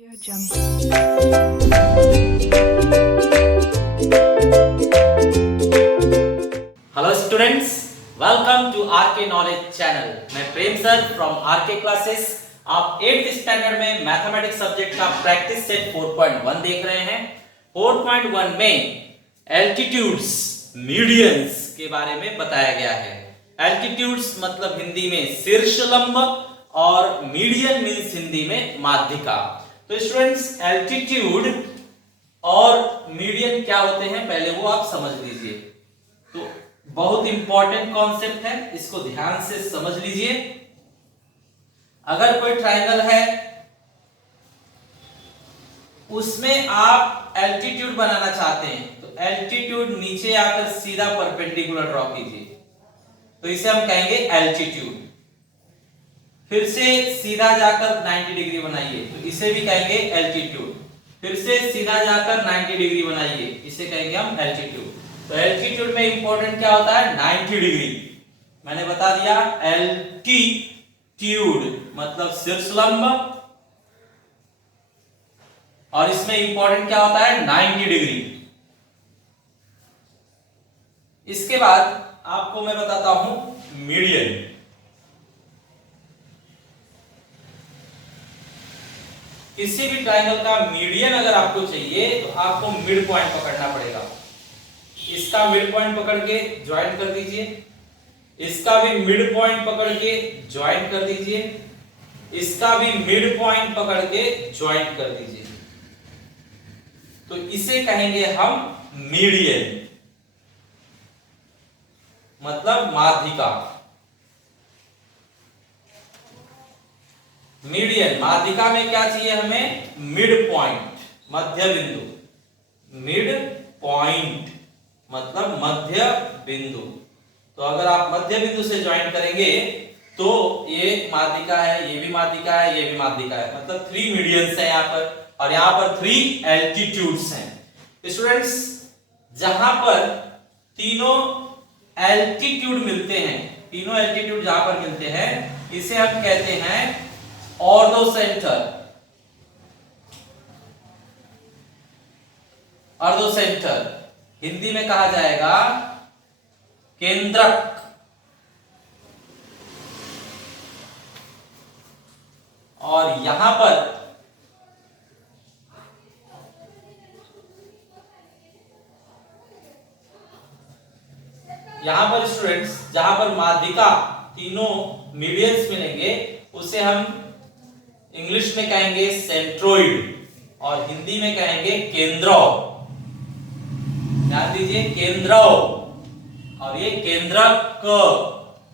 Hello students, welcome to RK knowledge channel. मैं Prem sir from RK classes. आप 8th standard में mathematics subject का practice set 4.1 देख रहे हैं। 4.1 में एल्टीट्यूड्स, मीडियंस के बारे में बताया गया है। एल्टीट्यूड्स मतलब हिंदी में शीर्षलंब और मीडियन मीन्स हिंदी में माध्यिका। तो स्टूडेंट्स, एल्टीट्यूड और मीडियन क्या होते हैं पहले वो आप समझ लीजिए। तो बहुत इंपॉर्टेंट कॉन्सेप्ट है, इसको ध्यान से समझ लीजिए। अगर कोई ट्रायंगल है उसमें आप एल्टीट्यूड बनाना चाहते हैं तो एल्टीट्यूड नीचे आकर सीधा परपेंडिकुलर ड्रॉ कीजिए, तो इसे हम कहेंगे एल्टीट्यूड। फिर से सीधा जाकर 90 डिग्री बनाइए तो इसे भी कहेंगे एल्टीट्यूड। फिर से सीधा जाकर 90 डिग्री बनाइए, इसे कहेंगे हम एल्टीट्यूड। तो एल्टीट्यूड में इंपॉर्टेंट क्या होता है? 90 डिग्री। मैंने बता दिया, एल्टीट्यूड मतलब शीर्षलंब, और इसमें इंपॉर्टेंट क्या होता है? 90 डिग्री। इसके बाद आपको मैं बताता हूं मीडियन। किसी भी ट्रायंगल का मीडियन अगर आपको चाहिए तो आपको मिड पॉइंट पकड़ना पड़ेगा। इसका मिड पॉइंट पकड़ के ज्वाइन कर दीजिए, इसका भी मिड पॉइंट पकड़ के ज्वाइन कर दीजिए, इसका भी मिड पॉइंट पकड़ के ज्वाइन कर दीजिए। तो इसे कहेंगे हम मीडियन मतलब माध्यिका। मीडियन माध्यिका में क्या चाहिए हमें? मिड पॉइंट, मध्य बिंदु। मिड पॉइंट मतलब मध्य बिंदु। तो अगर आप मध्य बिंदु से ज्वाइन करेंगे तो ये माध्यिका है, ये भी माध्यिका है, ये भी माध्यिका है, मतलब 3 मीडियंस हैं यहाँ पर, और यहाँ पर 3 एल्टीट्यूड्स हैं। स्टूडेंट्स, जहां पर तीनों एल्टीट्यूड मिलते हैं, तीनों एल्टीट्यूड जहां पर मिलते हैं, इसे हम कहते हैं ortho centre. Ortho centre Hindi में कहा जाएगा केंद्रक। और यहां पर स्टूडेंट्स, जहां पर माध्यिका तीनों मीडियंस मिलेंगे उसे हम इंग्लिश में कहेंगे सेंट्रोइड और हिंदी में कहेंगे केंद्रक। ध्यान दीजिए, केंद्रक और ये केंद्रक।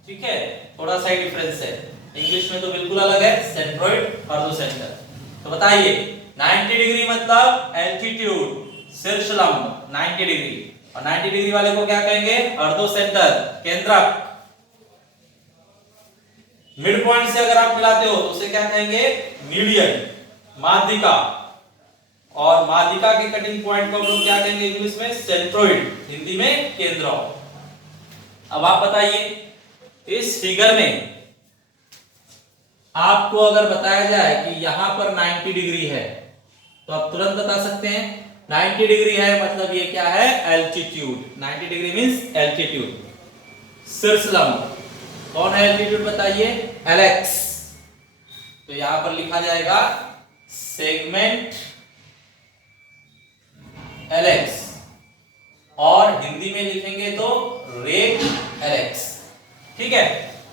ठीक है, थोड़ा सा डिफरेंस है, इंग्लिश में तो बिल्कुल अलग है, सेंट्रोइड और सेंटर। तो बताइए, 90 डिग्री मतलब एल्टीट्यूड, शीर्षलंब 90 डिग्री, और 90 डिग्री वाले को क्या कहेंगे? ऑर्थो सेंटर, केंद्रक। मिड पॉइंट से अगर आप मिलाते हो तो उसे क्या कहेंगे? मीडियन, माध्यिका। और माध्यिका के कटिंग पॉइंट को हम लोग क्या कहेंगे इंग्लिश में? सेंट्रोइड, हिंदी में केंद्रक। अब आप बताइए, इस फिगर में आपको अगर बताया जाए कि यहां पर 90 डिग्री है तो आप तुरंत बता सकते हैं 90 डिग्री है मतलब ये क्या है? एल्टीट्यूड। 90 डिग्री मींस एल्टीट्यूड, शीर्षलंब। कौन है एल्टीट्यूड बताइए? एलेक्स। तो यहां पर लिखा जाएगा सेगमेंट एलेक्स, और हिंदी में लिखेंगे तो रेट एलेक्स। ठीक है,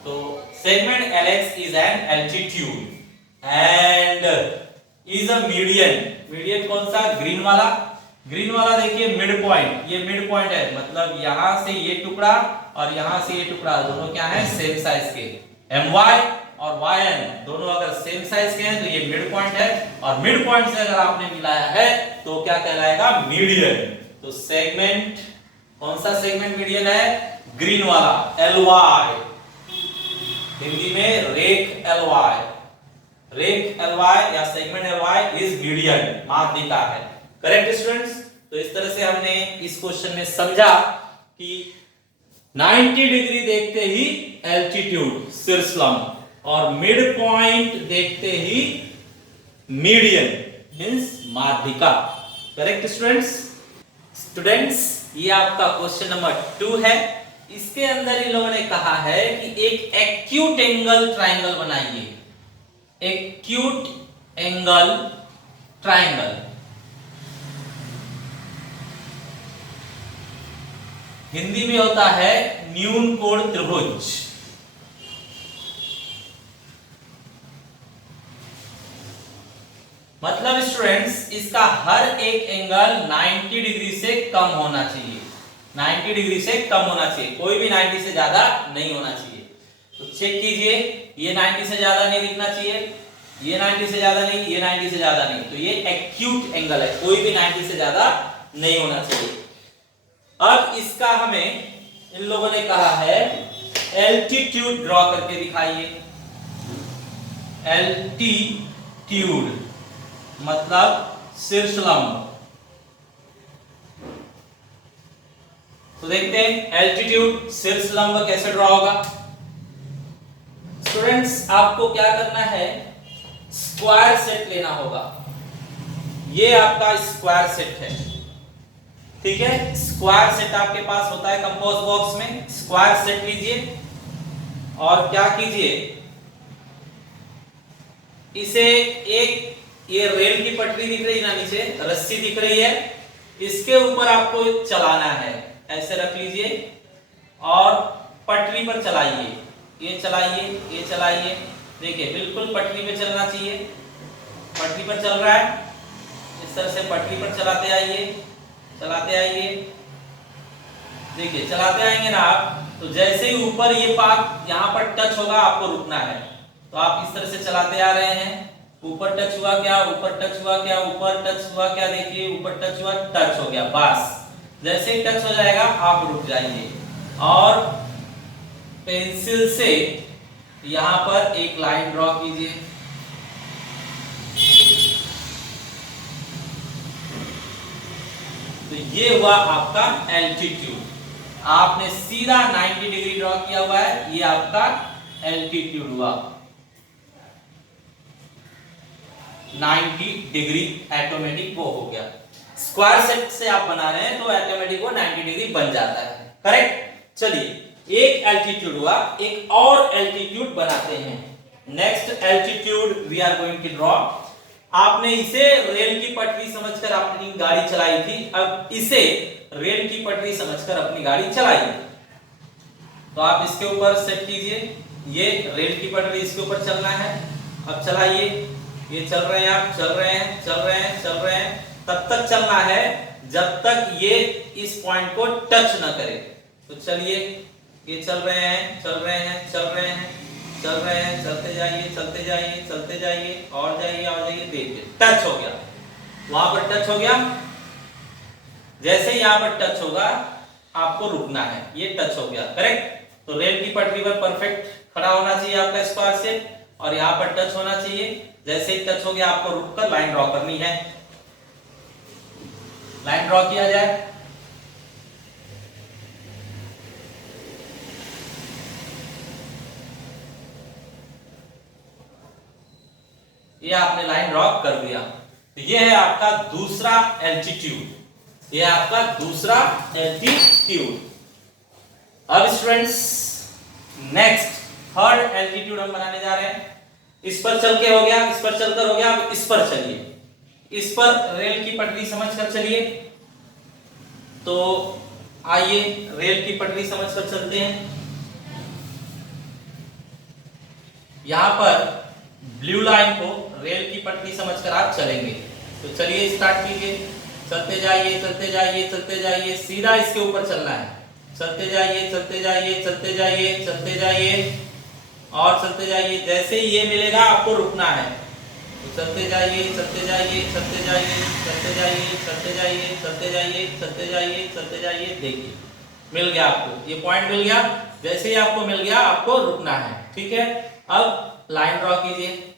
तो segment Alex is an altitude and is a median. Median कौन सा? ग्रीन वाला। ग्रीन वाला देखिए मिड पॉइंट, ये मिड पॉइंट है, मतलब यहां से ये टुकड़ा और यहां से ये टुकड़ा दोनों क्या है? सेम साइज के। my और yn दोनों अगर सेम साइज के हैं तो ये मिड पॉइंट है, और मिड पॉइंट से अगर आपने मिलाया है तो क्या कहलाएगा? मीडियन। तो सेगमेंट, कौन सा सेगमेंट मीडियन है? ग्रीन वाला, ly, हिंदी में रेख ly। रेख ly या सेगमेंट ly इज मीडियन, माध्यिका है। Correct students? तो इस तरह से हमने इस क्वेश्चन में समझा कि 90 डिग्री देखते ही एल्टीट्यूड, शीर्षलंब, और मिड पॉइंट देखते ही मीडियन, मीन्स माध्यिका। करेक्ट स्टूडेंट्स, ये आपका क्वेश्चन नंबर 2 है। इसके अंदर इन लोगों ने कहा है कि एक एक्यूट एंगल ट्राइंगल बनाइए। एक्यूट एंगल ट्राइंगल हिंदी में होता है न्यून कोण त्रिभुज। मतलब स्टूडेंट्स, इसका हर एक एंगल 90 डिग्री से कम होना चाहिए। 90 डिग्री से कम होना चाहिए, कोई भी 90 से ज्यादा नहीं होना चाहिए। तो चेक कीजिए, ये 90 से ज्यादा नहीं दिखना चाहिए, ये 90 से ज्यादा नहीं, ये 90 से ज्यादा नहीं। तो ये एक्यूट एंगल है, कोई भी 90 से ज्यादा नहीं होना चाहिए। अब इसका हमें इन लोगों ने कहा है एल्टीट्यूड ड्रॉ करके दिखाइए। एल्टीट्यूड मतलब शीर्षलंब। तो देखते हैं एल्टीट्यूड शीर्षलंब कैसे ड्रॉ होगा। स्टूडेंट्स, आपको क्या करना है, स्क्वायर सेट लेना होगा। ये आपका स्क्वायर सेट है, ठीक है। स्क्वायर सेट आपके पास होता है कंपोज बॉक्स में। स्क्वायर सेट लीजिए और क्या कीजिए, इसे एक, ये रेल की पटरी दिख रही है ना, नीचे रस्सी दिख रही है, इसके ऊपर आपको चलाना है। ऐसे रख लीजिए और पटरी पर चलाइए। ये चलाइए, ये चलाइए, देखिए बिल्कुल पटरी पे चलना चाहिए। पटरी पर चल रहा है, इस तरह से पटरी पर चलाते आइए, चलाते आइए। देखिए चलाते आएंगे ना आप, तो जैसे ही ऊपर ये पार्ट यहाँ पर टच होगा आपको रुकना है। तो आप इस तरह से चलाते आ रहे हैं। ऊपर टच हुआ क्या, ऊपर टच हुआ क्या, ऊपर टच हुआ क्या, देखिए ऊपर टच हुआ, टच हो गया, बस। जैसे ही टच हो जाएगा आप रुक जाइए और पेंसिल से यहां पर एक लाइन ड्रॉ कीजिए। तो ये हुआ आपका एल्टीट्यूड। आपने सीधा 90 डिग्री ड्रॉ किया हुआ है, ये आपका एल्टीट्यूड हुआ। 90 डिग्री ऑटोमेटिक वो हो गया। स्क्वायर सेट से आप बना रहे हैं तो ऑटोमेटिक वो 90 डिग्री बन जाता है। करेक्ट। चलिए एक एल्टीट्यूड हुआ, एक और एल्टीट्यूड बनाते हैं। Next altitude we are going to draw. आपने इसे रेल की पटरी समझकर अपनी गाड़ी चलाई थी, अब इसे रेल की पटरी समझकर अपनी गाड़ी चलाइए। तो आप इसके ऊपर सेट कीजिए, ये रेल की पटरी, इसके ऊपर चलना है। अब चलाइए, ये चल रहे हैं, आप चल रहे हैं, चल रहे हैं, चल रहे हैं, तब तक चलना है जब तक ये इस पॉइंट को टच ना करे। तो चलिए, ये चल रहे हैं, चल रहे हैं, चल रहे हैं, चल रहे हैं, चलते जाइए, चलते जाइए, चलते जाइए, और जाइए, और जाइए, देखिए टच हो गया, वहां पर टच हो गया। जैसे ही यहां पर टच होगा आपको रुकना है, ये टच हो गया। करेक्ट। तो रेल की पटरी पर परफेक्ट खड़ा होना चाहिए आपका स्क्वायर सेट, और यहां पर टच होना चाहिए। जैसे ही टच हो गया आपको रुककर लाइन ड्रॉ करनी है। लाइन ड्रॉ किया जाए। ये आपने लाइन ड्रॉ कर दिया। तो ये है आपका दूसरा एल्टीट्यूड, ये आपका दूसरा एल्टीट्यूड। अब स्टूडेंट्स नेक्स्ट थर्ड एल्टीट्यूड हम बनाने जा रहे हैं। इस पर चल के हो गया, इस पर चलकर हो गया, अब इस पर चलिए। इस पर रेल की पटरी समझकर चलिए। तो आइए रेल की पटरी समझकर चलते हैं। यहां पर ब्लू लाइन को रेल की पटरी समझकर आप चलेंगे। तो चलिए स्टार्ट कीजिए, चलते जाइए, चलते जाइए, चलते जाइए, सीधा इसके ऊपर चलना है। चलते जाइए, चलते जाइए, चलते जाइए, चलते जाइए, और चलते जाइए। जैसे ही ये मिलेगा आपको रुकना है। तो चलते जाइए, चलते जाइए, चलते जाइए, चलते जाइए, चलते जाइए, चलते जाइए, चलते जाइए, चलते जाइए, देखिए मिल गया आपको, ये पॉइंट मिल गया। जैसे ही आपको मिल गया आपको रुकना है। ठीक है। अब लाइन ड्रॉ कीजिए।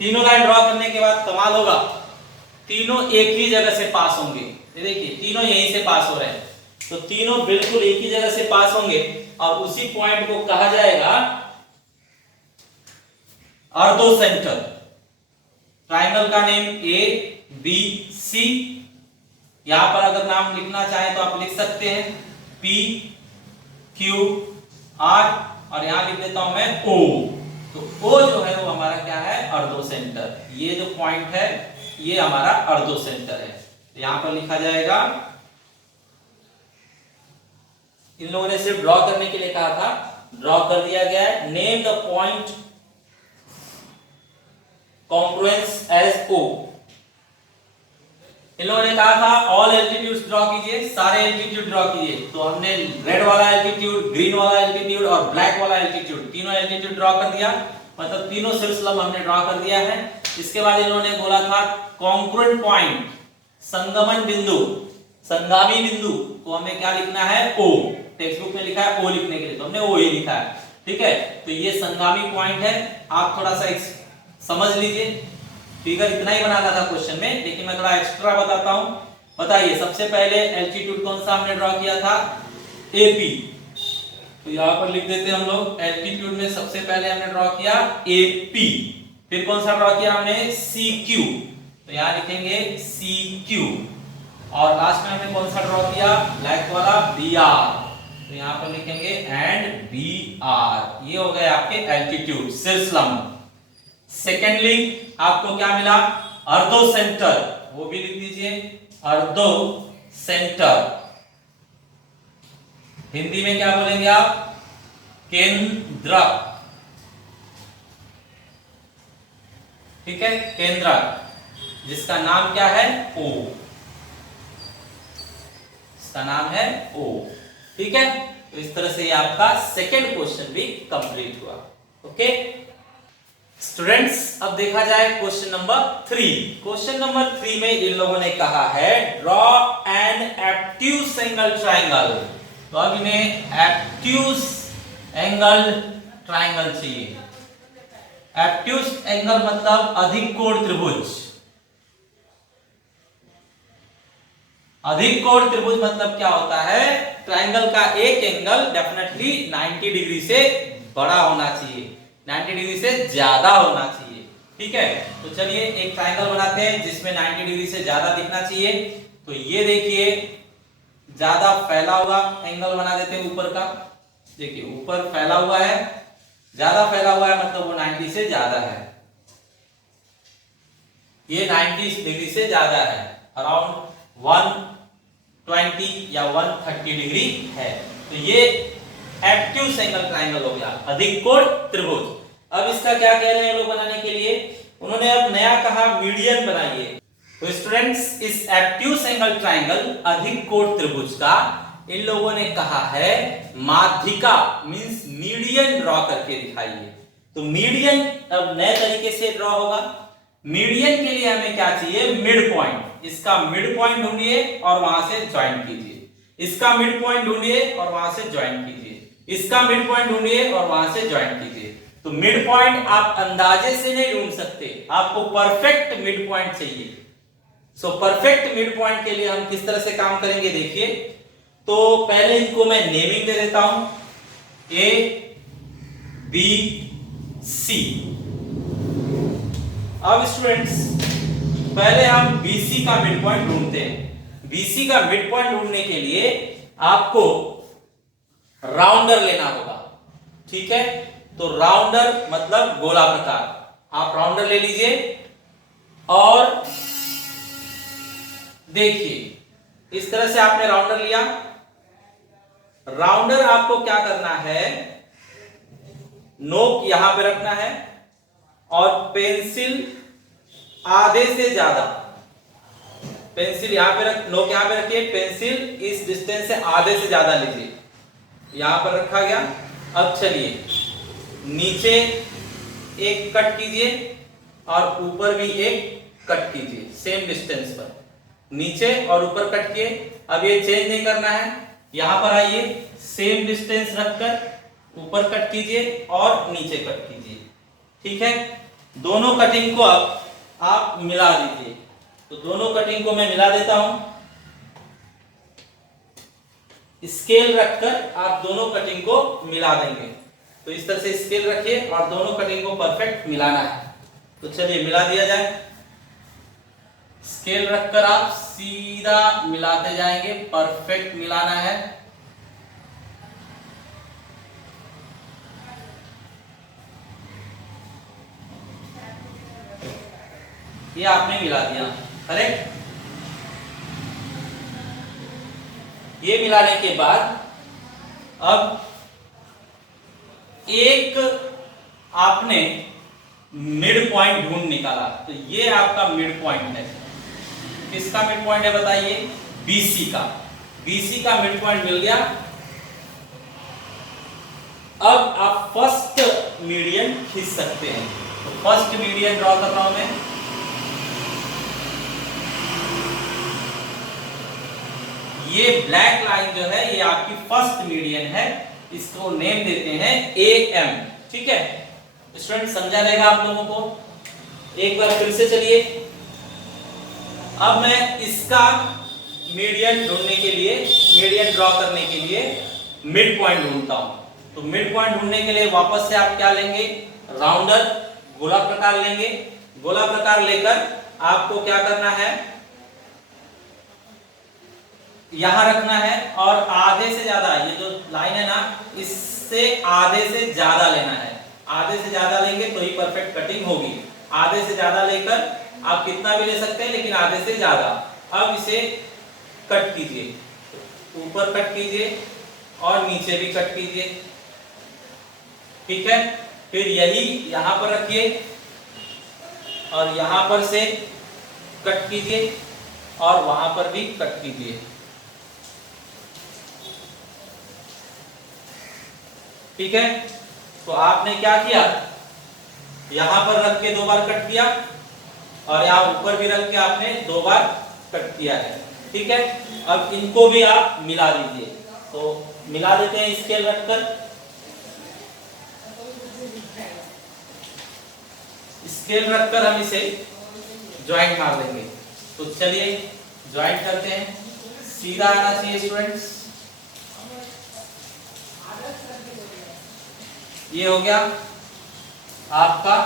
तीनों लाइन ड्रॉ करने के बाद कमाल होगा। तीनों एक ही जगह से पास होंगे। ये देखिए तीनों यहीं से पास हो रहे हैं, तो तीनों बिल्कुल एक ही जगह से पास होंगे और उसी पॉइंट को कहा जाएगा ऑर्थो सेंटर। ट्राइंगल का नेम ए बी सी। यहां पर अगर नाम लिखना चाहे तो आप लिख सकते हैं पी क्यू आर, और यहां लिख देता हूं मैं ओ। तो ओ जो है वो हमारा क्या है, ऑर्थो सेंटर। ये जो पॉइंट है ये हमारा ऑर्थो सेंटर है। तो यहां पर लिखा जाएगा, इन लोगों ने सिर्फ ड्रॉ करने के लिए कहा था, ड्रॉ कर दिया गया है। Name the point confluence as O. इन लोगों ने कहा था ऑल एल्टीट्यूड्स ड्रॉ कीजिए, सारे एल्टीट्यूड ड्रॉ कीजिए। तो हमने रेड वाला एल्टीट्यूड, ग्रीन वाला एल्टीट्यूड और ब्लैक वाला एल्टीट्यूड, तीनों एल्टीट्यूड ड्रॉ कर दिया, मतलब तीनों सिलसिला हमने ड्रॉ कर दिया है। इसके बाद इन्होंने बोला था कॉन्ग्रुएंट पॉइंट, संगमन बिंदु, संगामी बिंदु को हमें क्या लिखना है, ओ। टेक्स्ट बुक में लिखा है ओ लिखने के लिए, तो हमने ओ ही लिखा है, ठीक है। तो ये संगामी पॉइंट है, आप थोड़ा सा समझ लीजिए। फिगर इतना ही बनाना था क्वेश्चन में, लेकिन मैं थोड़ा एक्स्ट्रा बताता हूं। बताइए सबसे पहले एल्टीट्यूड कौन सा हमने ड्रॉ किया था, एपी। तो यहां पर लिख देते हैं हम लोग, एल्टीट्यूड में सबसे पहले हमने ड्रॉ किया एपी। फिर कौन सा ड्रॉ किया हमने, सीक्यू। तो यहां लिखेंगे सीक्यू। और लास्ट में हमने कौन सा ड्रॉ किया, ब्लैक वाला, बीआर। तो यहां पर लिखेंगे एंड बीआर। ये हो गए आपके एल्टीट्यूड, सिलसिला। सेकेंडली आपको क्या मिला, ऑर्थो सेंटर, वो भी लिख दीजिए, ऑर्थो सेंटर। हिंदी में क्या बोलेंगे आप, केंद्रक, ठीक है, केंद्रक, जिसका नाम क्या है, ओ। इसका नाम है ओ, ठीक है। तो इस तरह से आपका सेकेंड क्वेश्चन भी कंप्लीट हुआ। ओके स्टूडेंट्स, अब देखा जाए क्वेश्चन नंबर 3। क्वेश्चन नंबर 3 में इन लोगों ने कहा है draw an obtuse angle triangle. तो अब इन्हें ऑब्ट्यूज एंगल ट्राइंगल चाहिए। ऑब्ट्यूज एंगल मतलब अधिक कोण त्रिभुज। अधिक कोण त्रिभुज मतलब क्या होता है, ट्राइंगल का एक एंगल डेफिनेटली 90 डिग्री से बड़ा होना चाहिए, 90 डिग्री से ज्यादा होना चाहिए, ठीक है। तो चलिए एक ट्राइंगल बनाते हैं जिसमें 90 डिग्री से ज्यादा दिखना चाहिए। तो ये देखिए ज्यादा फैला हुआ एंगल बना देते हैं ऊपर का। देखिए ऊपर फैला हुआ है, ज्यादा फैला हुआ है मतलब वो 90 से ज्यादा है। ये 90 डिग्री से ज्यादा है, अराउंड 120 या 130 डिग्री है। तो ये ऑब्ट्यूज एंगल ट्राइंगल हो गया, अधिक कोण त्रिभुज। अब इसका क्या कह रहे हैं लोग बनाने के लिए, उन्होंने अब नया कहा मीडियन बनाइए। तो स्टूडेंट्स इस ऑब्ट्यूज एंगल ट्राइंगल अधिक कोण त्रिभुज का इन लोगों ने कहा है माध्यिका मींस मीडियन ड्रॉ करके दिखाइए। तो मीडियन अब नए तरीके से ड्रॉ होगा। मीडियन के लिए हमें क्या चाहिए, मिड पॉइंट। इसका मिड पॉइंट ढूंढिए और वहां से ज्वाइन कीजिए। इसका मिड पॉइंट ढूंढिए और वहां से ज्वाइन कीजिए। इसका मिड पॉइंट ढूंढिए और वहां से ज्वाइन कीजिए। तो मिड पॉइंट आप अंदाजे से नहीं ढूंढ सकते, आपको परफेक्ट मिड पॉइंट चाहिए। सो परफेक्ट मिड पॉइंट के लिए हम किस तरह से काम करेंगे देखिए। तो पहले इनको मैं नेमिंग दे देता हूं, ए बी सी। अब स्टूडेंट्स पहले हम बीसी का मिड पॉइंट ढूंढते हैं। बीसी का मिड पॉइंट ढूंढने के लिए आपको राउंडर लेना होगा, ठीक है। तो राउंडर मतलब गोला प्रकार, आप राउंडर ले लीजिए और देखिए इस तरह से आपने राउंडर लिया। राउंडर आपको क्या करना है, नोक यहां पे रखना है और पेंसिल आधे से ज्यादा, पेंसिल यहां पे रख, नोक यहां पे रखिए, पेंसिल इस डिस्टेंस से आधे से ज्यादा लीजिए। यहां पर रखा गया। अब चलिए नीचे एक कट कीजिए और ऊपर भी एक कट कीजिए, सेम डिस्टेंस पर नीचे और ऊपर कट किए। अब ये चेंज नहीं करना है, यहां पर आइए, सेम डिस्टेंस रखकर ऊपर कट कीजिए और नीचे कट कीजिए, ठीक है। दोनों कटिंग को अब आप मिला दीजिए। तो दोनों कटिंग को मैं मिला देता हूं। स्केल रखकर आप दोनों कटिंग को मिला देंगे। तो इस तरह से स्केल रखिए और दोनों कटिंग को परफेक्ट मिलाना है। तो चलिए मिला दिया जाए। स्केल रखकर आप सीधा मिलाते जाएंगे, परफेक्ट मिलाना है। ये आपने मिला दिया, करेक्ट। ये मिलाने के बाद अब एक आपने मिड पॉइंट ढूंढ निकाला। तो ये आपका मिड पॉइंट है। किसका मिड पॉइंट है बताइए? BC का। BC का मिड पॉइंट मिल गया। अब आप फर्स्ट मीडियन खींच सकते हैं। तो फर्स्ट मीडियन ड्रॉ कर रहा हूं मैं। ये ब्लैक लाइन जो है ये आपकी फर्स्ट मीडियन है। इसको नेम देते हैं AM। ठीक है स्टूडेंट, समझा रहेगा आप लोगों को? एक बार फिर से चलिए। अब मैं इसका मीडियन ढूंढने के लिए, मीडियन ड्रॉ करने के लिए मिड पॉइंट ढूंढता हूं। तो मिड पॉइंट ढूंढने के लिए वापस से आप क्या लेंगे? राउंडर, गोला प्रकार लेंगे। गोला प्रकार लेकर आपको क्या करना है? यहां रखना है और आधे से ज्यादा, ये जो लाइन है ना, इससे आधे से ज्यादा लेना है। आधे से ज्यादा लेंगे तो ही परफेक्ट कटिंग होगी। आधे से ज्यादा लेकर आप कितना भी ले सकते हैं, लेकिन आधे से ज्यादा। अब इसे कट कीजिए, ऊपर कट कीजिए और नीचे भी कट कीजिए। ठीक है, फिर यही यहां पर रखिए और यहां पर से कट कीजिए और वहां पर भी कट कीजिए। ठीक है, तो आपने क्या किया? यहां पर रख के 2 बार कट किया और यहां ऊपर भी रख के आपने 2 बार कट किया है। ठीक है, अब इनको भी आप मिला दीजिए। तो मिला देते हैं स्केल रखकर। स्केल रखकर हम इसे ज्वाइंट मार देंगे। तो चलिए ज्वाइंट करते हैं। सीधा आना चाहिए स्टूडेंट्स। ये हो गया आपका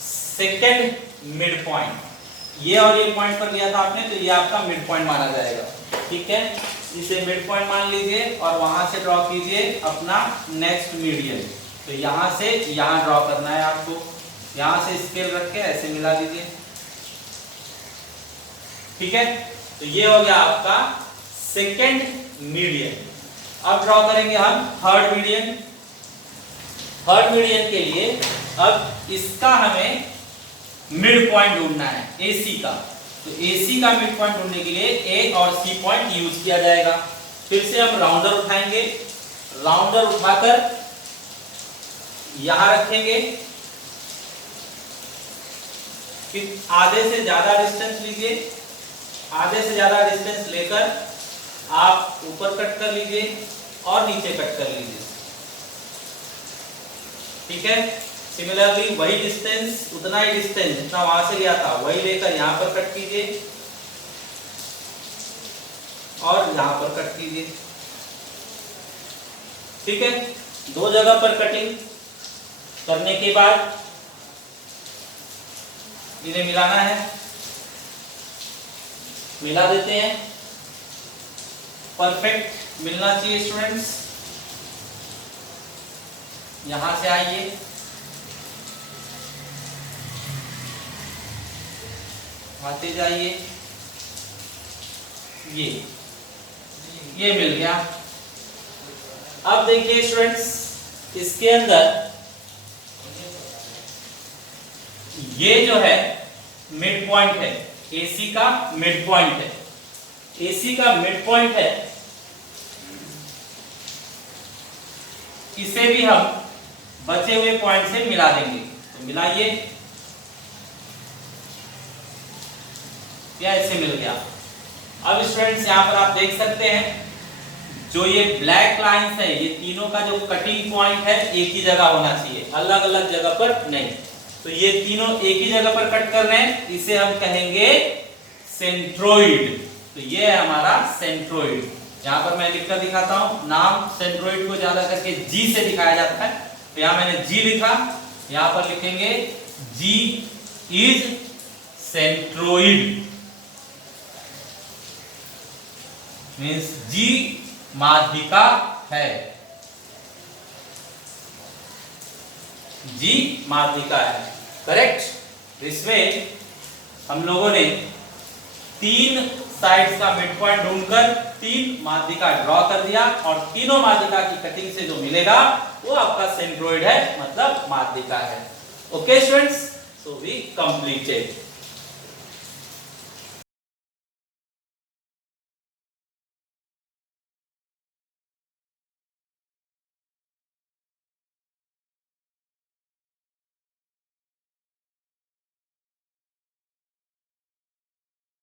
सेकंड मिड पॉइंट। ये और ये पॉइंट पर लिया था आपने, तो ये आपका मिड पॉइंट माना जाएगा। ठीक है, इसे मिड पॉइंट मान लीजिए और वहां से ड्रॉ कीजिए अपना नेक्स्ट मीडियन। तो यहां से यहां ड्रॉ करना है आपको। यहां से स्केल रख के ऐसे मिला दीजिए। ठीक है, तो ये हो गया आपका सेकंड मीडियन। अब ड्रॉ करेंगे हम थर्ड मीडियन। थर्ड मीडियन के लिए अब इसका हमें मिड पॉइंट ढूंढना है, AC का। तो AC का मिड पॉइंट ढूंढने के लिए A और C पॉइंट यूज किया जाएगा। फिर से हम राउंडर उठाएंगे। राउंडर उठाकर यहां रखेंगे। फिर आधे से ज्यादा डिस्टेंस लीजिए। आधे से ज्यादा डिस्टेंस लेकर आप ऊपर कट कर लीजिए और नीचे कट कर लीजिए। ठीक है, सिमिलरली वही डिस्टेंस, उतना ही डिस्टेंस जितना वहां से लिया था वही लेकर यहां पर कट कीजिए और यहां पर कट कीजिए। ठीक है, 2 जगह पर कटिंग करने के बाद इन्हें मिलाना है। मिला देते हैं। परफेक्ट मिलना चाहिए स्टूडेंट्स। यहां से आइए, आते जाइए। ये मिल गया। अब देखिए स्टूडेंट्स, इसके अंदर ये जो है मिड पॉइंट है, AC का मिड पॉइंट है। AC का मिड पॉइंट है, इसे भी हम बचे हुए पॉइंट से मिला देंगे। तो मिलाइए। क्या इसे मिल गया? अब स्टूडेंट्स यहां पर आप देख सकते हैं जो ये ब्लैक लाइंस है, ये तीनों का जो कटिंग पॉइंट है एक ही जगह होना चाहिए, अलग अलग जगह पर नहीं। तो ये तीनों एक ही जगह पर कट कर रहे हैं, इसे हम कहेंगे सेंट्रोइड। तो ये है हमारा सेंट्रोइड। यहां पर मैं लिखकर दिखाता हूं, नाम सेंट्रोइड को ज्यादा करके जी से दिखाया जाता है, तो यहां मैंने जी लिखा, यहां पर लिखेंगे जी इज सेंट्रोइड, मीन्स जी माध्यिका है, जी माध्यिका है, करेक्ट। इसमें हम लोगों ने 3 साइड्स का मिड पॉइंट ढूंढकर 3 माध्यिका ड्रॉ कर दिया और तीनों माध्यिका की कटिंग से जो मिलेगा वो आपका सेंट्रोइड है, मतलब माध्यिका है। Okay students, so we completed.